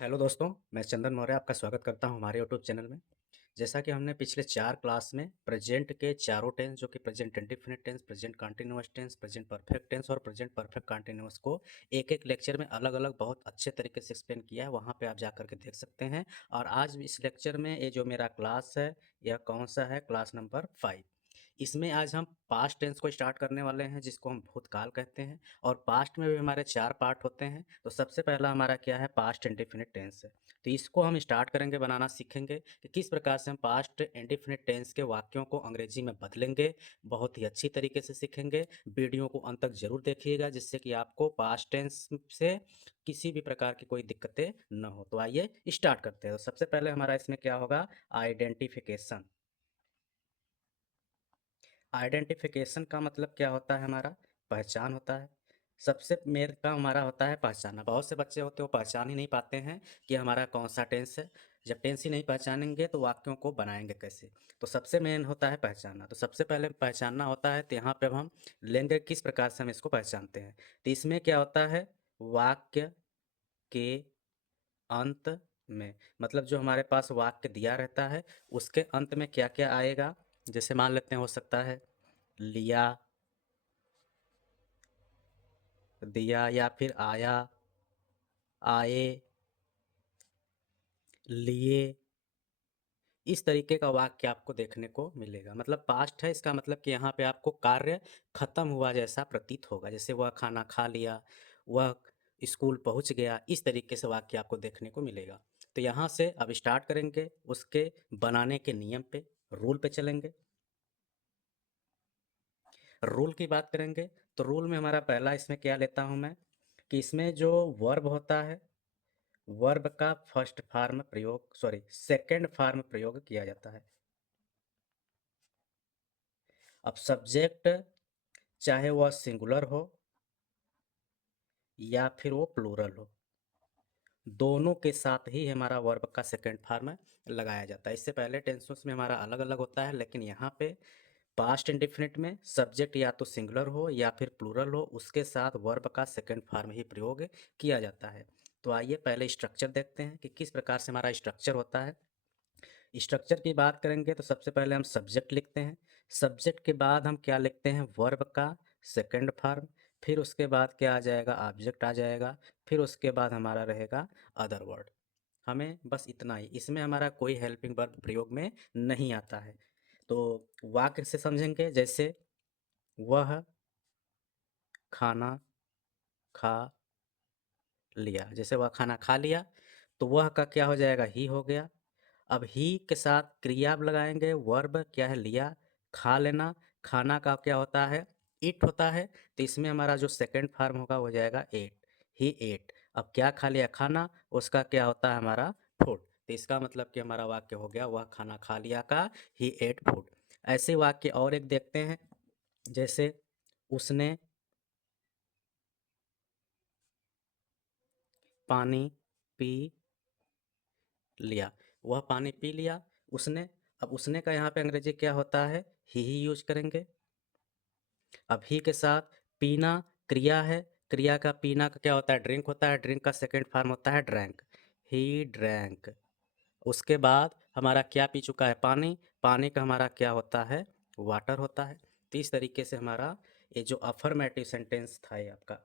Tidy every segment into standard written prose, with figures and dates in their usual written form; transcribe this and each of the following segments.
Hello दोस्तों, मैं चंदन मौर्य आपका स्वागत करता हूं हमारे यूट्यूब चैनल में। जैसा कि हमने पिछले 4 क्लास में प्रेजेंट के चारों टेंस जो कि present indefinite tense, present continuous tense, present perfect tense और प्रेजेंट परफेक्ट कंटीन्यूअस को एक-एक लेक्चर में अलग-अलग बहुत अच्छे तरीके से एक्सप्लेन किया है, वहां पे आप जाकर के देख सकते हैं। और आज इस लेक्चर में ये जो मेरा क्लास है, यह कौन सा है? Class number 5। इसमें आज हम पास्ट टेंस को स्टार्ट करने वाले हैं जिसको हम भूतकाल कहते हैं। और पास्ट में भी हमारे 4 पार्ट होते हैं। तो सबसे पहला हमारा क्या है? पास्ट इंडेफिनिट टेंस है। तो इसको हम स्टार्ट करेंगे, बनाना सीखेंगे कि किस प्रकार से हम पास्ट इंडेफिनिट टेंस के वाक्यों को अंग्रेजी में बदलेंगे। बहुत ही अच्छी तरीके से सीखेंगे। वीडियो को अंत तक जरूर देखिएगा जिससे कि आपको पास्ट टेंस से किसी भी प्रकार की कोई दिक्कतें न हो। तो आइए स्टार्ट करते हैं। तो सबसे पहले हमारा इसमें क्या होगा? आइडेंटिफिकेशन। आइडेंटिफिकेशन का मतलब क्या होता है? हमारा पहचान होता है। सबसे मेन काम हमारा होता है पहचानना। बहुत से बच्चे होते हैं वो पहचान ही नहीं पाते हैं कि हमारा कौन सा टेंस है। जब टेंस ही नहीं पहचानेंगे तो वाक्यों को बनाएंगे कैसे? तो सबसे मेन होता है पहचानना। तो सबसे पहले पहचानना होता है, तो यहाँ पे अब हम लेंगे किस प्रकार से हम इसको पहचानते हैं। तो इसमें क्या होता है? वाक्य के अंत में, मतलब जो हमारे पास वाक्य दिया रहता है उसके अंत में क्या क्या आएगा। जैसे मान लेते हैं, हो सकता है लिया, दिया, या फिर आया, आए, लिए। इस तरीके का वाक्य आपको देखने को मिलेगा। मतलब पास्ट है, इसका मतलब कि यहाँ पे आपको कार्य खत्म हुआ जैसा प्रतीत होगा। जैसे वह खाना खा लिया, वह स्कूल पहुँच गया, इस तरीके से वाक्य आपको देखने को मिलेगा। तो यहाँ से अब स्टार्ट करेंगे, उसके बनाने के नियम पे, रूल पे चलेंगे। रूल की बात करेंगे तो रूल में हमारा पहला इसमें क्या लेता हूँ मैं, कि इसमें जो वर्ब होता है, वर्ब का फर्स्ट फॉर्म प्रयोग, सॉरी सेकंड फॉर्म प्रयोग किया जाता है। अब सब्जेक्ट चाहे वह सिंगुलर हो या फिर वो प्लूरल हो, दोनों के साथ ही हमारा वर्ब का सेकंड फॉर्म लगाया जाता है। इससे पहले टेंसेस में हमारा अलग अलग होता है, लेकिन यहाँ पे पास्ट इंडेफिनिट में सब्जेक्ट या तो सिंगुलर हो या फिर प्लूरल हो, उसके साथ वर्ब का सेकंड फॉर्म ही प्रयोग किया जाता है। तो आइए पहले स्ट्रक्चर देखते हैं कि किस प्रकार से हमारा स्ट्रक्चर होता है। स्ट्रक्चर की बात करेंगे तो सबसे पहले हम सब्जेक्ट लिखते हैं। सब्जेक्ट के बाद हम क्या लिखते हैं? वर्ब का सेकंड फॉर्म। फिर उसके बाद क्या आ जाएगा? ऑब्जेक्ट आ जाएगा। फिर उसके बाद हमारा रहेगा अदर वर्ड। हमें बस इतना ही, इसमें हमारा कोई हेल्पिंग वर्ब प्रयोग में नहीं आता है। तो वाक्य से समझेंगे, जैसे वह खाना खा लिया। जैसे वह खाना खा लिया, तो वह का क्या हो जाएगा? ही हो गया। अब ही के साथ क्रिया अब लगाएंगे। वर्ब क्या है? लिया, खा लेना। खाना का क्या होता है? इट होता है। तो इसमें हमारा जो सेकंड फॉर्म होगा हो जाएगा एट, ही एट। अब क्या खा लिया? खाना, उसका क्या होता है? हमारा फूड। तो इसका मतलब कि हमारा वाक्य हो गया वह खाना खा लिया का ही एट फूड। ऐसे वाक्य और एक देखते हैं, जैसे उसने पानी पी लिया। वह पानी पी लिया, उसने। अब उसने का यहाँ पे अंग्रेजी क्या होता है? ही यूज करेंगे। अब ही के साथ पीना क्रिया है। क्रिया का पीना का क्या होता है? ड्रिंक होता है। ड्रिंक का सेकंड फॉर्म होता है ड्रैंक, ही ड्रैंक। उसके बाद हमारा क्या पी चुका है? पानी। पानी का हमारा क्या होता है? वाटर होता है। तो इस तरीके से हमारा ये जो अफर्मेटिव सेंटेंस था ये आपका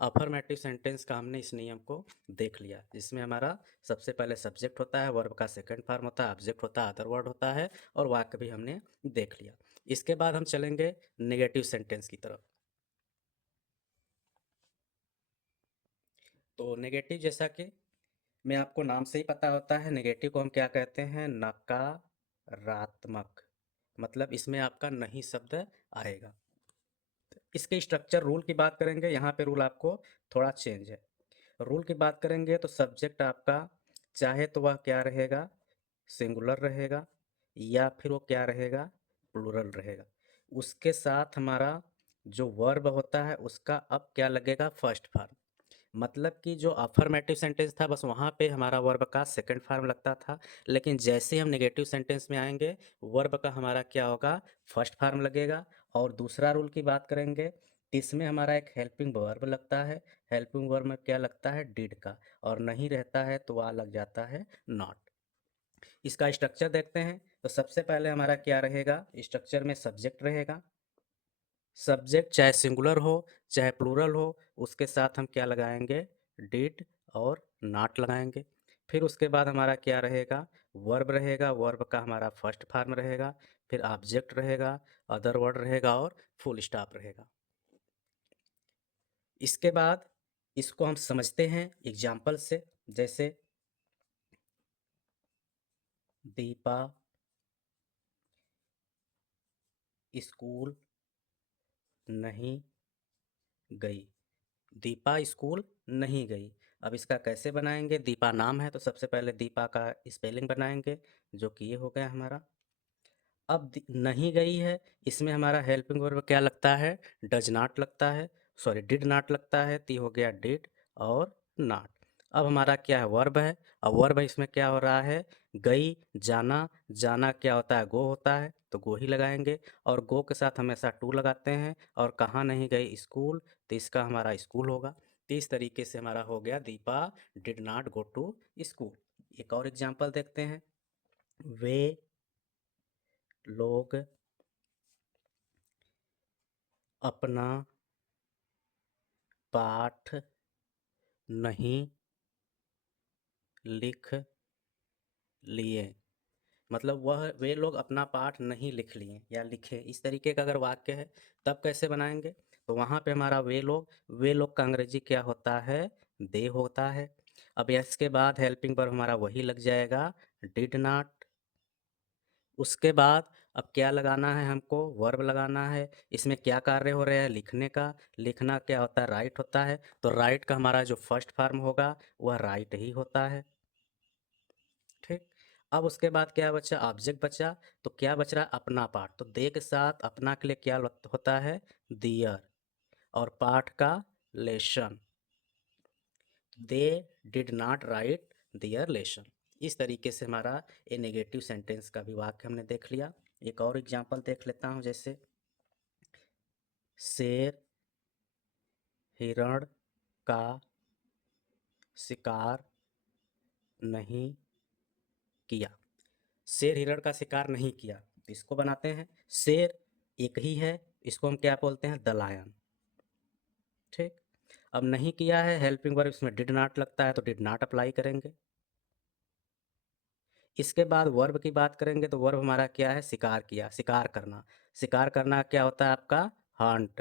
अफर्मेटिव सेंटेंस का, हमने इस नियम को देख लिया, जिसमें हमारा सबसे पहले सब्जेक्ट होता है, वर्ब का सेकंड फॉर्म होता है, ऑब्जेक्ट होता है, अदर वर्ड होता है, और वाक्य भी हमने देख लिया। इसके बाद हम चलेंगे नेगेटिव सेंटेंस की तरफ। तो नेगेटिव, जैसा कि मैं आपको नाम से ही पता होता है, नेगेटिव को हम क्या कहते हैं? नकारात्मक। मतलब इसमें आपका नहीं शब्द आएगा। इसके स्ट्रक्चर रूल की बात करेंगे, यहाँ पे रूल आपको थोड़ा चेंज है। रूल की बात करेंगे तो सब्जेक्ट आपका चाहे तो वह क्या रहेगा? सिंगुलर रहेगा, या फिर वो क्या रहेगा? प्लूरल रहेगा। उसके साथ हमारा जो वर्ब होता है उसका अब क्या लगेगा? First form. मतलब कि जो अफर्मेटिव सेंटेंस था बस वहाँ पे हमारा वर्ब का सेकंड फॉर्म लगता था, लेकिन जैसे ही हम नेगेटिव सेंटेंस में आएंगे वर्ब का हमारा क्या होगा? फर्स्ट फॉर्म लगेगा। और दूसरा रूल की बात करेंगे इसमें हमारा एक हेल्पिंग वर्ब लगता है, हेल्पिंग वर्ब में क्या लगता है, डिड का, और नहीं रहता है तो वहाँ लग जाता है नॉट। इसका स्ट्रक्चर देखते हैं। तो सबसे पहले हमारा क्या रहेगा, स्ट्रक्चर में सब्जेक्ट रहेगा। सब्जेक्ट चाहे सिंगुलर हो चाहे प्लूरल हो, उसके साथ हम क्या लगाएंगे, डिड और नॉट लगाएंगे। फिर उसके बाद हमारा क्या रहेगा, वर्ब रहेगा, वर्ब का हमारा फर्स्ट फॉर्म रहेगा, फिर ऑब्जेक्ट रहेगा, अदर वर्ड रहेगा और फुल स्टॉप रहेगा। इसके बाद इसको हम समझते हैं एग्जाम्पल से। जैसे दीपा स्कूल नहीं गई। दीपा स्कूल नहीं गई। अब इसका कैसे बनाएंगे, दीपा नाम है तो सबसे पहले दीपा का स्पेलिंग बनाएंगे, जो कि ये हो गया हमारा। अब नहीं गई है, इसमें हमारा हेल्पिंग वर्ब क्या लगता है, डज नॉट लगता है, सॉरी डिड नॉट लगता है, तो हो गया डिड और नॉट। अब हमारा क्या है, वर्ब है। अब वर्ब इसमें क्या हो रहा है, गई, जाना। जाना क्या होता है, गो होता है, तो गो ही लगाएंगे, और गो के साथ हमेशा टू लगाते हैं। और कहाँ नहीं गई, स्कूल, तो इसका हमारा स्कूल होगा। तो इस तरीके से हमारा हो गया Deepa did not go to school. एक और एग्जाम्पल देखते हैं। वे लोग अपना पाठ नहीं लिख लिए। मतलब वह वे लोग अपना पाठ नहीं लिख लिए या लिखे, इस तरीके का अगर वाक्य है तब कैसे बनाएंगे। तो वहाँ पे हमारा वे लोग का अंग्रेजी क्या होता है, दे होता है। अब इसके बाद हेल्पिंग वर्ब हमारा वही लग जाएगा, डिड नॉट। उसके बाद अब क्या लगाना है हमको, वर्ब लगाना है। इसमें क्या कार्य हो रहा है, लिखने का। लिखना क्या होता है, राइट होता है, तो राइट का हमारा जो फर्स्ट फॉर्म होगा वह राइट ही होता है। ठीक। अब उसके बाद क्या बचा, ऑब्जेक्ट बचा। तो क्या बच रहा है, अपना पाठ, तो दे के साथ अपना के लिए क्या होता है, दियर, और पाठ का lesson. They did not write their lesson. इस तरीके से हमारा ये नेगेटिव सेंटेंस का भी वाक्य हमने देख लिया। एक और एग्जांपल देख लेता हूँ। जैसे शेर हिरण का शिकार नहीं किया। शेर हिरण का शिकार नहीं किया, तो इसको बनाते हैं। शेर एक ही है, इसको हम क्या बोलते हैं, द लायन। ठीक। अब नहीं किया है, हेल्पिंग वर्ब इसमें डिड नॉट लगता है, तो डिड नॉट अप्लाई करेंगे। इसके बाद वर्ब की बात करेंगे, तो वर्ब हमारा क्या है, शिकार किया, शिकार करना। शिकार करना क्या होता है आपका, हंट।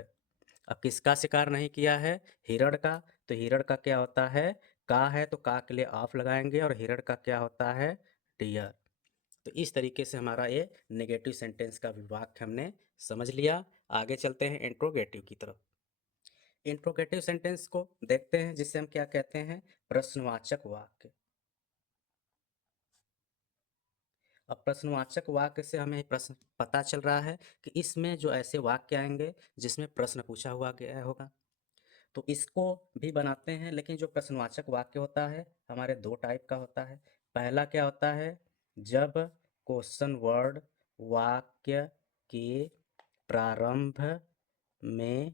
अब किसका शिकार नहीं किया है, हिरण का, तो हिरण का क्या होता है, का है, तो का के लिए ऑफ लगाएंगे, और हिरण का क्या होता है, डियर। तो इस तरीके से हमारा ये नेगेटिव सेंटेंस का भी वाक्य हमने समझ लिया। आगे चलते हैं इंट्रोगेटिव की तरफ। इंट्रोगेटिव सेंटेंस को देखते हैं, जिसे हम क्या कहते हैं, प्रश्नवाचक वाक्य। अब प्रश्नवाचक वाक्य से हमें प्रश्न पता चल रहा है कि इसमें जो ऐसे वाक्य आएंगे जिसमें प्रश्न पूछा हुआ गया होगा, तो इसको भी बनाते हैं। लेकिन जो प्रश्नवाचक वाक्य होता है हमारे दो टाइप का होता है। पहला क्या होता है, जब क्वेश्चन वर्ड वाक्य के प्रारंभ में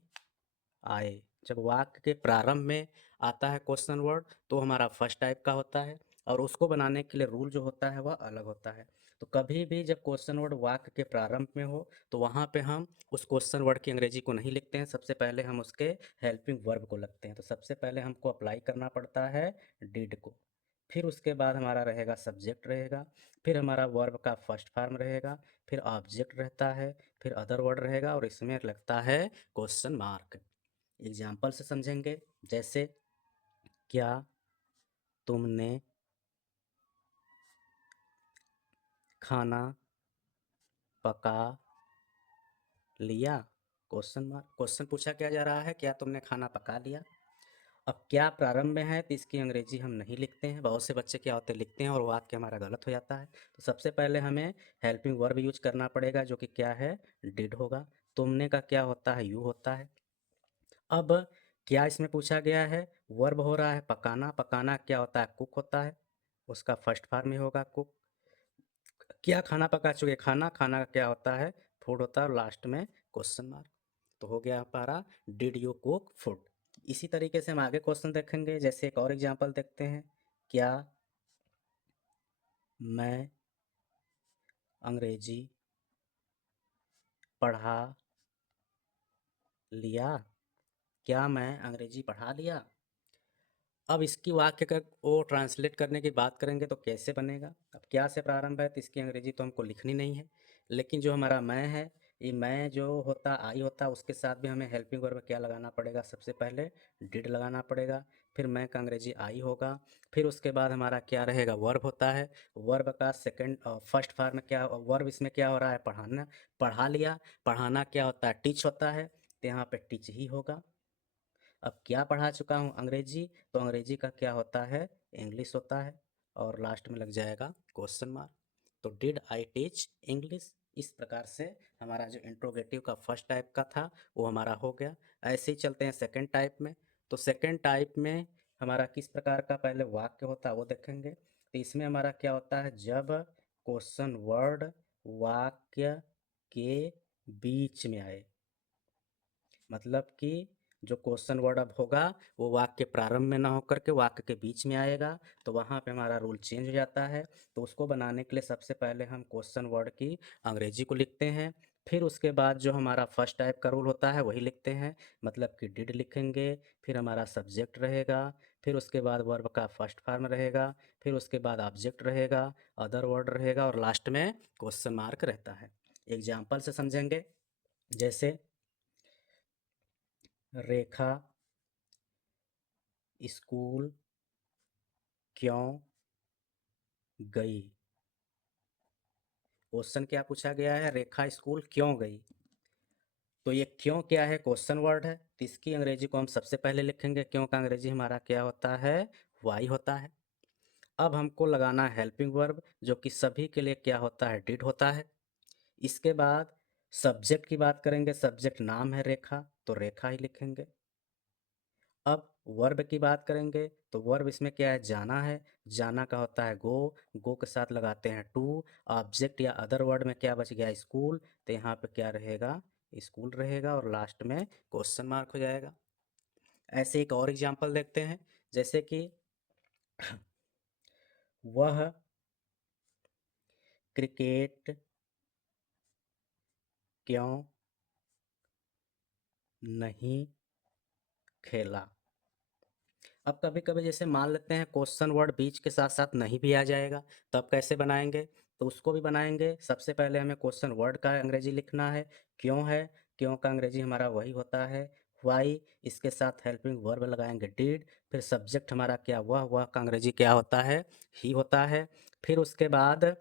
आए। जब वाक्य के प्रारंभ में आता है क्वेश्चन वर्ड, तो हमारा फर्स्ट टाइप का होता है, और उसको बनाने के लिए रूल जो होता है वह अलग होता है। तो कभी भी जब क्वेश्चन वर्ड वाक्य के प्रारंभ में हो, तो वहाँ पे हम उस क्वेश्चन वर्ड की अंग्रेजी को नहीं लिखते हैं, सबसे पहले हम उसके हेल्पिंग वर्ब को लगते हैं। तो सबसे पहले हमको अप्लाई करना पड़ता है डिड को। फिर उसके बाद हमारा रहेगा सब्जेक्ट रहेगा, फिर हमारा वर्ब का फर्स्ट फॉर्म रहेगा, फिर ऑब्जेक्ट रहता है, फिर अदर वर्ड रहेगा, और इसमें लगता है क्वेश्चन मार्क। एग्जाम्पल से समझेंगे। जैसे क्या तुमने खाना पका लिया, क्वेश्चन मार्क। क्वेश्चन पूछा क्या जा रहा है, क्या तुमने खाना पका लिया। अब क्या प्रारंभ में है, तो इसकी अंग्रेजी हम नहीं लिखते हैं। बहुत से बच्चे क्या होते हैं, लिखते हैं और वाक्य हमारा गलत हो जाता है। तो सबसे पहले हमें हेल्पिंग वर्ब यूज करना पड़ेगा, जो कि क्या है, डिड होगा। तुमने का क्या होता है, यू होता है। अब क्या इसमें पूछा गया है, वर्ब हो रहा है पकाना। पकाना क्या होता है, कुक होता है, उसका फर्स्ट फॉर्म में होगा कुक। क्या खाना पका चुके, खाना, खाना का क्या होता है, फूड होता है, और लास्ट में क्वेश्चन मार्क। तो हो गया हमारा डिड यू कुक फूड। इसी तरीके से हम आगे क्वेश्चन देखेंगे। जैसे एक और एग्जांपल देखते हैं, क्या मैं अंग्रेजी पढ़ा लिया? क्या मैं अंग्रेजी पढ़ा लिया? अब इसकी वाक्य का वो ट्रांसलेट करने की बात करेंगे तो कैसे बनेगा। अब क्या से प्रारंभ है तो इसकी अंग्रेजी तो हमको लिखनी नहीं है, लेकिन जो हमारा मैं है, ये मैं जो होता आई होता उसके साथ भी हमें हेल्पिंग वर्ब क्या लगाना पड़ेगा, सबसे पहले डिड लगाना पड़ेगा। फिर मैं का अंग्रेजी आई होगा। फिर उसके बाद हमारा क्या रहेगा, वर्ब होता है। वर्ब का सेकंड फर्स्ट फॉर्म में क्या, वर्ब इसमें क्या हो रहा है, पढ़ाना, पढ़ा लिया। पढ़ाना क्या होता है, टीच होता है, तो यहाँ पे टीच ही होगा। अब क्या पढ़ा चुका हूँ, अंग्रेजी, तो अंग्रेजी का क्या होता है, इंग्लिश होता है। और लास्ट में लग जाएगा क्वेश्चन मार्क। तो डिड आई टीच इंग्लिश। इस प्रकार से हमारा जो इंट्रोगेटिव का फर्स्ट टाइप का था वो हमारा हो गया। ऐसे ही चलते हैं सेकंड टाइप में। तो सेकंड टाइप में हमारा किस प्रकार का पहले वाक्य होता है वो देखेंगे। तो इसमें हमारा क्या होता है, जब क्वेश्चन वर्ड वाक्य के बीच में आए, मतलब कि जो क्वेश्चन वर्ड अब होगा वो वाक्य के प्रारंभ में ना होकर के वाक्य के बीच में आएगा, तो वहाँ पे हमारा रूल चेंज हो जाता है। तो उसको बनाने के लिए सबसे पहले हम क्वेश्चन वर्ड की अंग्रेजी को लिखते हैं। फिर उसके बाद जो हमारा फर्स्ट टाइप का रूल होता है वही लिखते हैं, मतलब कि डिड लिखेंगे। फिर हमारा सब्जेक्ट रहेगा। फिर उसके बाद वर्ब का फर्स्ट फॉर्म रहेगा। फिर उसके बाद ऑब्जेक्ट रहेगा, अदर वर्ड रहेगा, और लास्ट में क्वेश्चन मार्क रहता है। एग्जाम्पल से समझेंगे। जैसे रेखा स्कूल क्यों गई। क्वेश्चन क्या पूछा गया है, रेखा स्कूल क्यों गई। तो ये क्यों क्या है, क्वेश्चन वर्ड है, तो इसकी अंग्रेजी को हम सबसे पहले लिखेंगे। क्यों का अंग्रेजी हमारा क्या होता है, वाई होता है। अब हमको लगाना है हेल्पिंग वर्ब, जो कि सभी के लिए क्या होता है, डिड होता है। इसके बाद सब्जेक्ट की बात करेंगे, सब्जेक्ट नाम है रेखा, तो रेखा ही लिखेंगे। अब वर्ब की बात करेंगे तो वर्ब इसमें क्या है, जाना है, जाना का होता है गो, गो के साथ लगाते हैं टू। ऑब्जेक्ट या अदर वर्ड में क्या बच गया, स्कूल, तो यहाँ पे क्या रहेगा, स्कूल रहेगा, और लास्ट में क्वेश्चन मार्क हो जाएगा। ऐसे एक और एग्जांपल देखते हैं। जैसे कि वह क्रिकेट क्यों नहीं खेला। अब कभी कभी जैसे मान लेते हैं क्वेश्चन वर्ड बीच के साथ साथ नहीं भी आ जाएगा, तो अब कैसे बनाएंगे, तो उसको भी बनाएंगे। सबसे पहले हमें क्वेश्चन वर्ड का अंग्रेजी लिखना है, क्यों है, क्यों का अंग्रेजी हमारा वही होता है वाई। इसके साथ हेल्पिंग वर्ब लगाएंगे डिड। फिर सब्जेक्ट हमारा क्या, वह का अंग्रेजी क्या होता है, ही होता है। फिर उसके बाद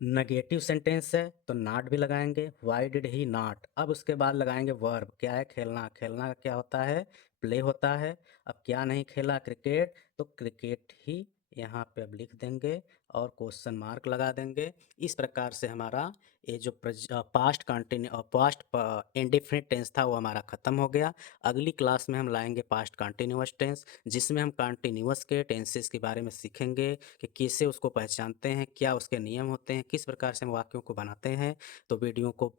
नेगेटिव सेंटेंस है तो नॉट भी लगाएंगे, वाई डिड ही नॉट। अब उसके बाद लगाएंगे वर्ब, क्या है, खेलना, खेलना का क्या होता है, प्ले होता है। अब क्या नहीं खेला, क्रिकेट, तो क्रिकेट ही यहाँ पे अब लिख देंगे और क्वेश्चन मार्क लगा देंगे। इस प्रकार से हमारा ये जो past continue past indefinite tense था वो हमारा ख़त्म हो गया। अगली क्लास में हम लाएंगे पास्ट कंटिन्यूअस टेंस, जिसमें हम कंटिन्यूअस के टेंसेस के बारे में सीखेंगे कि कैसे उसको पहचानते हैं, क्या उसके नियम होते हैं, किस प्रकार से हम वाक्यों को बनाते हैं। तो वीडियो को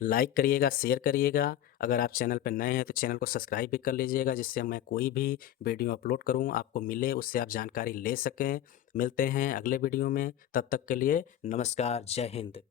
लाइक करिएगा, शेयर करिएगा। अगर आप चैनल पर नए हैं तो चैनल को सब्सक्राइब भी कर लीजिएगा, जिससे मैं कोई भी वीडियो अपलोड करूं आपको मिले, उससे आप जानकारी ले सकें। मिलते हैं अगले वीडियो में, तब तक के लिए नमस्कार, जय हिंद।